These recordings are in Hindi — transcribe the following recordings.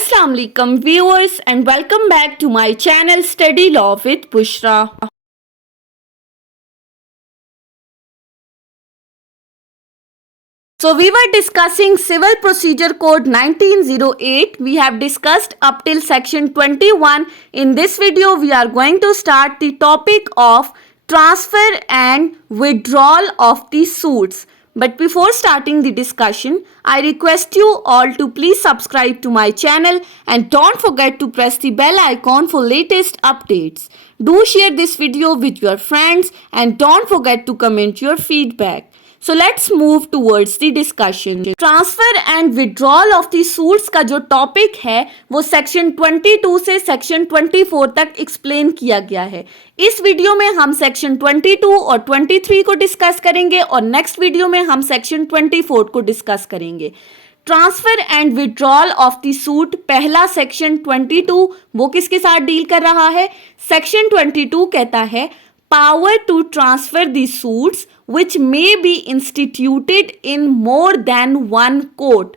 Assalamu alaikum viewers and welcome back to my channel Study Law with Bushra. So we were discussing Civil Procedure Code 1908. We have discussed up till section 21. In this video we are going to start the topic of transfer and withdrawal of the suits. But before starting the discussion, I request you all to please subscribe to my channel and don't forget to press the bell icon for latest updates. Do share this video with your friends and don't forget to comment your feedback. So let's move towards the discussion. Transfer and withdrawal of the suits का जो टॉपिक है वो सेक्शन 22 से सेक्शन 24 तक एक्सप्लेन किया गया है. इस वीडियो में हम सेक्शन 22 और 23 को डिस्कस करेंगे और नेक्स्ट वीडियो में हम सेक्शन 24 को डिस्कस करेंगे. Transfer and withdrawal of the suit, पहला सेक्शन 22 वो किसके साथ डील कर रहा है? सेक्शन 22 कहता है power to transfer the suits which may be instituted in more than one court,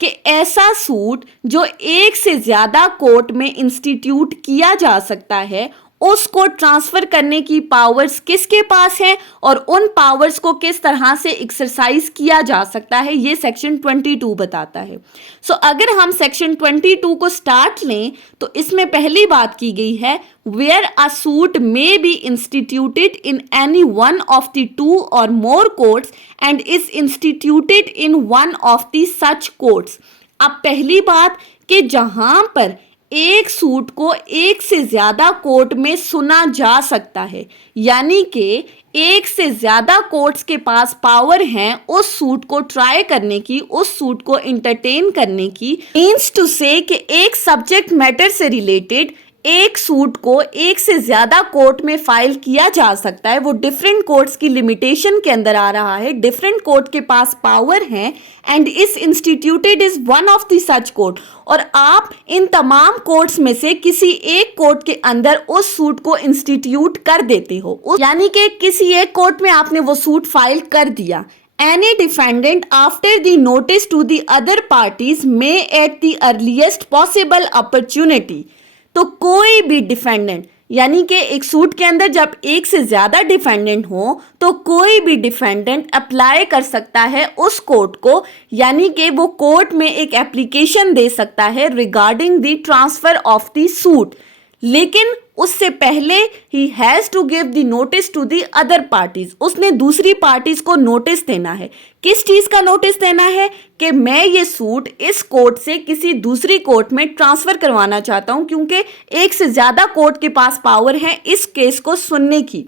कि ऐसा सूट जो एक से ज़्यादा कोर्ट में इंस्टीट्यूट किया जा सकता है उसको ट्रांसफ़र करने की पावर्स किसके पास हैं और उन पावर्स को किस तरह से एक्सरसाइज किया जा सकता है, ये सेक्शन 22 बताता है. सो अगर हम सेक्शन 22 को स्टार्ट लें तो इसमें पहली बात की गई है where a suit may be instituted in any one of the two or more courts and is instituted in one of the such courts. अब पहली बात कि जहां पर एक सूट को एक से ज़्यादा कोर्ट में सुना जा सकता है, यानी कि एक से ज़्यादा कोर्ट्स के पास पावर हैं उस सूट को ट्राई करने की, उस सूट को इंटरटेन करने की. मीन्स टू से कि एक सब्जेक्ट मैटर से रिलेटेड एक सूट को एक से ज़्यादा कोर्ट में फाइल किया जा सकता है. वो डिफरेंट कोर्ट्स की लिमिटेशन के अंदर आ रहा है. डिफरेंट कोर्ट के पास पावर हैं एंड इस instituted is one of the such court, और आप इन तमाम कोर्ट्स में से किसी एक कोर्ट के अंदर उस सूट को इंस्टीट्यूट कर देते हो, यानी कि किसी एक कोर्ट में आपने वो सूट फाइल कर दिया. Any defendant after the notice to the other parties may at the earliest possible opportunity, तो कोई भी डिफेंडेंट, यानी कि एक सूट के अंदर जब एक से ज़्यादा डिफेंडेंट हो तो कोई भी डिफेंडेंट अप्लाई कर सकता है उस कोर्ट को, यानी कि वो कोर्ट में एक एप्लीकेशन दे सकता है regarding the transfer of the suit. लेकिन उससे पहले ही has to give the notice to the other parties. उसने दूसरी पार्टीज को नोटिस देना है. किस चीज़ का नोटिस देना है? कि मैं ये सूट इस कोर्ट से किसी दूसरी कोर्ट में ट्रांसफ़र करवाना चाहता हूँ, क्योंकि एक से ज़्यादा कोर्ट के पास पावर है इस केस को सुनने की.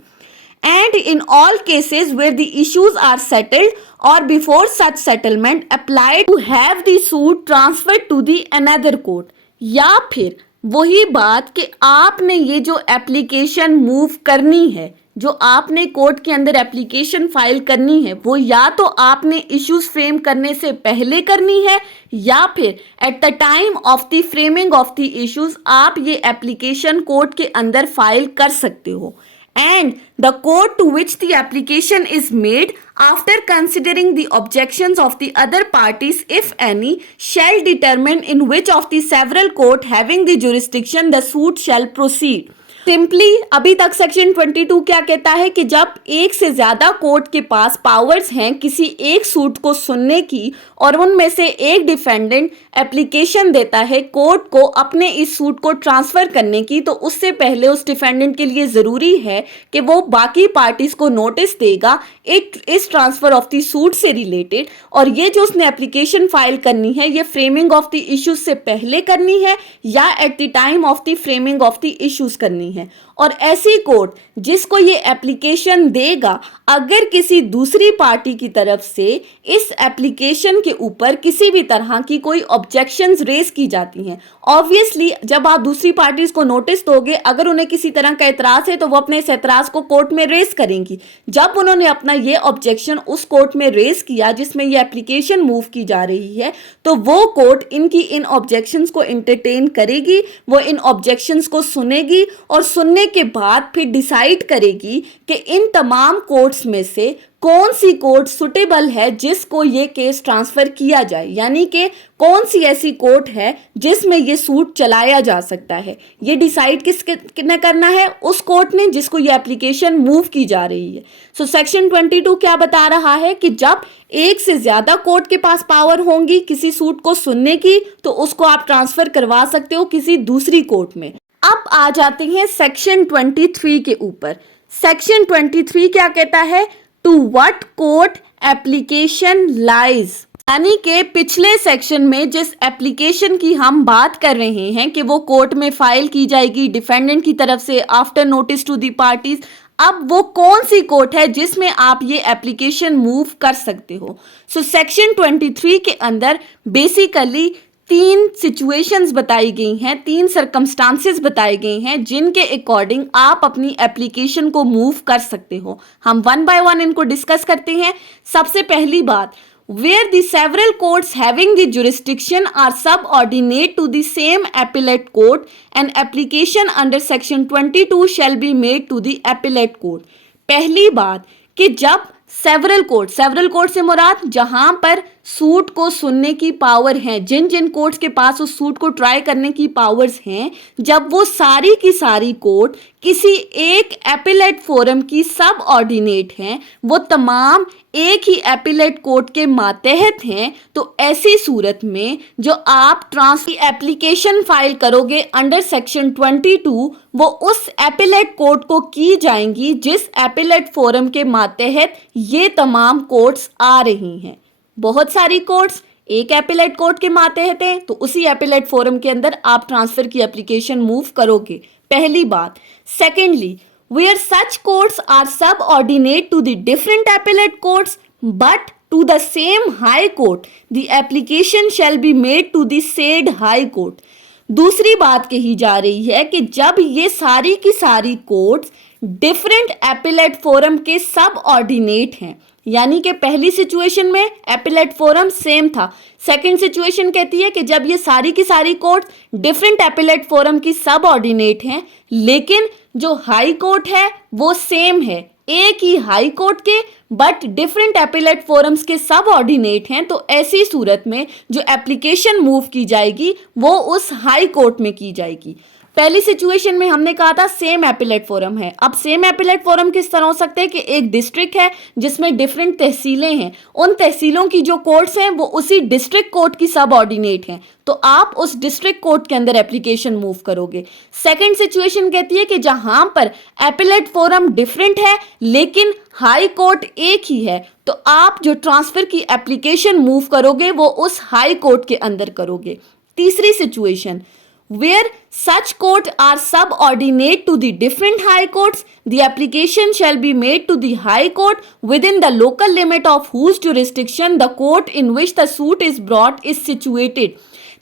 And in all cases where the issues are settled or before such settlement applied to have the suit transferred to the another court. या फिर वही बात कि आपने ये जो एप्लीकेशन मूव करनी है, जो आपने कोर्ट के अंदर एप्लीकेशन फाइल करनी है, वो या तो आपने इश्यूज फ्रेम करने से पहले करनी है या फिर at the time of the framing of the issues आप ये एप्लीकेशन कोर्ट के अंदर फाइल कर सकते हो. And the court to which the application is made, after considering the objections of the other parties, if any, shall determine in which of the several court having the jurisdiction the suit shall proceed. Simply अभी तक सेक्शन 22 क्या कहता है कि जब एक से ज़्यादा कोर्ट के पास पावर्स हैं किसी एक सूट को सुनने की और उनमें से एक डिफेंडेंट एप्लीकेशन देता है कोर्ट को अपने इस सूट को ट्रांसफ़र करने की, तो उससे पहले उस डिफेंडेंट के लिए ज़रूरी है कि वो बाकी पार्टीज़ को नोटिस देगा इस ट्रांसफ़र ऑफ द सूट से रिलेटेड, और ये जो उसने एप्लीकेशन फाइल करनी है ये फ्रेमिंग ऑफ द इश्यूज से पहले करनी है या at the time of the framing of the issues करनी है. और ऐसी कोर्ट जिसको ये एप्लीकेशन देगा, अगर किसी दूसरी पार्टी की तरफ से इस एप्लीकेशन के ऊपर किसी भी तरह की कोई ऑब्जेक्शंस रेज की जाती हैं, ऑब्वियसली जब आप दूसरी पार्टीज को नोटिस दोगे अगर उन्हें किसी तरह का एतराज़ है तो वो अपने इस एतराज़ को कोर्ट में रेज करेंगी. जब उन्होंने अपना ये ऑब्जेक्शन उस कोर्ट में रेज किया जिसमें ये एप्लीकेशन मूव की जा रही है, तो वो कोर्ट इनकी इन ऑब्जेक्शंस को एंटरटेन करेगी, वो इन ऑब्जेक्शंस को सुनेगी और सुनने के बाद फिर डिसाइड करेगी कि इन तमाम कोर्ट्स में से कौन सी कोर्ट सुटेबल है जिसको ये केस ट्रांसफर किया जाए, यानी कि कौन सी ऐसी कोर्ट है जिसमें ये सूट चलाया जा सकता है। ये डिसाइड किसने करना है? उस कोर्ट ने जिसको ये एप्लीकेशन मूव की जा रही है। सो सेक्शन 22 क्या बता रहा है कि जब एक से ज्यादा कोर्ट के पास पावर होंगी किसी सूट को सुनने की, तो उसको आप ट्रांसफर करवा सकते हो किसी दूसरी कोर्ट में। अब आ जाते हैं सेक्शन 23 के ऊपर। सेक्शन 23 क्या कहता है? To what court application lies, यानी कि पिछले सेक्शन में जिस एप्लीकेशन की हम बात कर रहे हैं कि वो कोर्ट में फाइल की जाएगी डिफेंडेंट की तरफ से after notice to the parties, अब वो कौन सी कोर्ट है जिसमें आप ये एप्लीकेशन मूव कर सकते हो। सो सेक्शन 23 के अंदर बेसिकली 3 सिचुएशंस बताई गई हैं, 3 सर्कमस्टांसेस बताए गए हैं जिनके अकॉर्डिंग आप अपनी एप्लीकेशन को मूव कर सकते हो। हम 1 बाय 1 इनको डिस्कस करते हैं। सबसे पहली बात, where the several courts having the jurisdiction are subordinate to the same appellate court, an application under section 22 shall be made to the appellate court। पहली बात कि जब सेवरल कोर्ट से मुराद जहां पर सूट को सुनने की पावर है, जिन जिन कोर्ट्स के पास उस सूट को ट्राई करने की पावर्स हैं, जब वो सारी की सारी कोर्ट किसी एक एपिलेट फोरम की सब ऑर्डिनेट हैं, वो तमाम एक ही एपिलेट कोर्ट के मातहत हैं, तो ऐसी सूरत में जो आप ट्रांसफर एप्लीकेशन फाइल करोगे अंडर सेक्शन 22 वो उस एपिलेट कोर्ट को की जाएंगी जिस एपिलेट फोरम के मातहत ये तमाम कोर्ट्स आ रही हैं। बहुत सारी कोर्ट्स एक एपिलेट कोर्ट के मातहत हैं, तो उसी एपिलेट फोरम के अंदर आप ट्रांसफर की एप्लीकेशन मूव करोगे, पहली बात। Secondly, where such courts are subordinate to the different appellate courts but to the same high court, the application shall be made to the said high court। दूसरी बात कही जा रही है कि जब ये सारी की सारी कोर्ट्स डिफरेंट एपिलेट फोरम के सब ऑर्डिनेट हैं, यानी कि पहली सिचुएशन में एपिलेट फोरम सेम था, सेकंड सिचुएशन कहती है कि जब ये सारी की सारी कोर्ट डिफरेंट एपिलेट फोरम की सब ऑर्डिनेट हैं, लेकिन जो हाई कोर्ट है वो सेम है, एक ही हाई कोर्ट के बट डिफरेंट एपिलेट फोरम्स के सब ऑर्डिनेट हैं, तो ऐसी सूरत में जो एप्लीकेशन मूव की जाएगी वो उस हाई कोर्ट में की जाएगी। पहली सिचुएशन में हमने कहा था सेम एपिलेट फोरम है। अब सेम एपिलेट फोरम किस तरह हो सकते हैं कि एक डिस्ट्रिक्ट है जिसमें डिफरेंट तहसीलें हैं, उन तहसीलों की जो कोर्ट्स हैं वो उसी डिस्ट्रिक्ट कोर्ट की सब ऑर्डिनेट हैं, तो आप उस डिस्ट्रिक्ट कोर्ट के अंदर एप्लीकेशन मूव करोगे। सेकंड सिचुएशन कहती है कि जहां पर एपिलेट फोरम डिफरेंट है लेकिन हाई कोर्ट एक ही है, तो आप जो ट्रांसफर की एप्लीकेशन मूव करोगे वो उस हाई कोर्ट के अंदर करोगे। तीसरी situation, where such court are subordinate to the different high courts, the application shall be made to the high court within the local limit of whose jurisdiction the court in which the suit is brought is situated।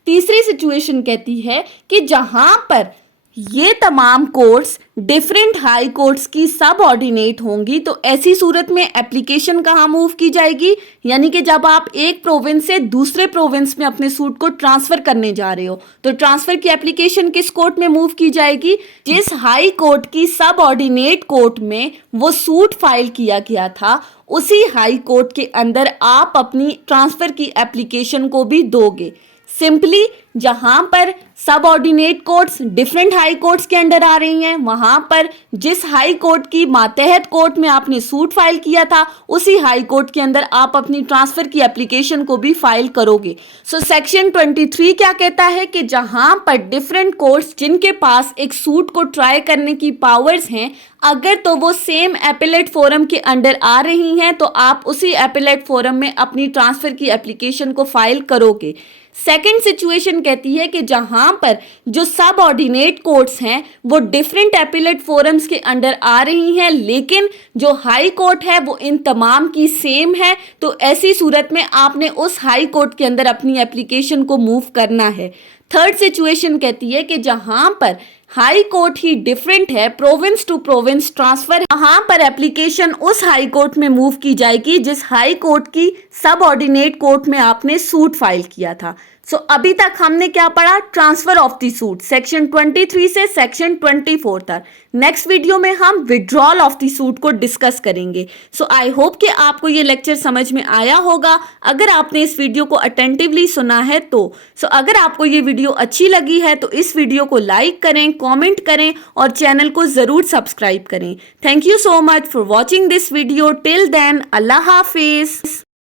तीसरी सिचुएशन कहती है कि जहां पर ये तमाम कोर्ट्स डिफरेंट हाई कोर्ट्स की सब ऑर्डिनेट होंगी, तो ऐसी सूरत में एप्लीकेशन कहाँ मूव की जाएगी, यानी कि जब आप एक प्रोविंस से दूसरे प्रोविंस में अपने सूट को ट्रांसफर करने जा रहे हो, तो ट्रांसफर की एप्लीकेशन किस कोर्ट में मूव की जाएगी? जिस हाई कोर्ट की सब ऑर्डिनेट कोर्ट में वो सूट फाइल किया गया था, उसी हाई कोर्ट के अंदर आप अपनी ट्रांसफर की एप्लीकेशन को भी दोगे। सिंपली जहां पर सब ordinate courts different high courts के अंडर आ रही हैं, वहां पर जिस हाई कोर्ट की मातहत कोर्ट में आपने सूट फाइल किया था, उसी हाई कोर्ट के अंदर आप अपनी ट्रांसफर की एप्लीकेशन को भी फाइल करोगे। सो सेक्शन 23 क्या कहता है कि जहां पर डिफरेंट कोर्ट्स जिनके पास एक सूट को ट्राई करने की पावर्स हैं, अगर तो वो सेम एपिलेट फोरम के अंडर आ रही हैं, तो आप उसी एपिलेट फोरम में अपनी ट्रांसफर की एप्लीकेशन को फाइल करोगे। सेकेंड सिचुएशन कहती है कि जहां पर जो सब ऑर्डिनेट कोर्ट्स हैं वो डिफरेंट एपिलेट फोरम्स के अंडर आ रही हैं, लेकिन जो हाई कोर्ट है वो इन तमाम की सेम है, तो ऐसी सूरत में आपने उस हाई कोर्ट के अंदर अपनी एप्लीकेशन को मूव करना है। थर्ड सिचुएशन कहती है कि जहां पर हाई कोर्ट ही डिफरेंट है, प्रोविंस टू प्रोविंस ट्रांसफर, वहां पर एप्लीकेशन उस हाई कोर्ट में मूव की जाएगी जिस हाई कोर्ट की सब ऑर्डिनेट कोर्ट में आपने सूट फाइल किया था। सो अभी तक हमने क्या पढ़ा, transfer of the suit section 23 से सेक्शन 24 तक। नेक्स्ट वीडियो में हम विड्रॉल ऑफ द सूट को डिस्कस करेंगे। सो आई होप कि आपको ये लेक्चर समझ में आया होगा अगर आपने इस वीडियो को अटेंटिवली सुना है तो। अगर आपको ये वीडियो अच्छी लगी है तो इस वीडियो को लाइक करें, कॉमेंट करें और चैनल को जरूर सब्सक्राइब करें। Thank you so much for watching this video. Till then, अल्लाह हाफिज।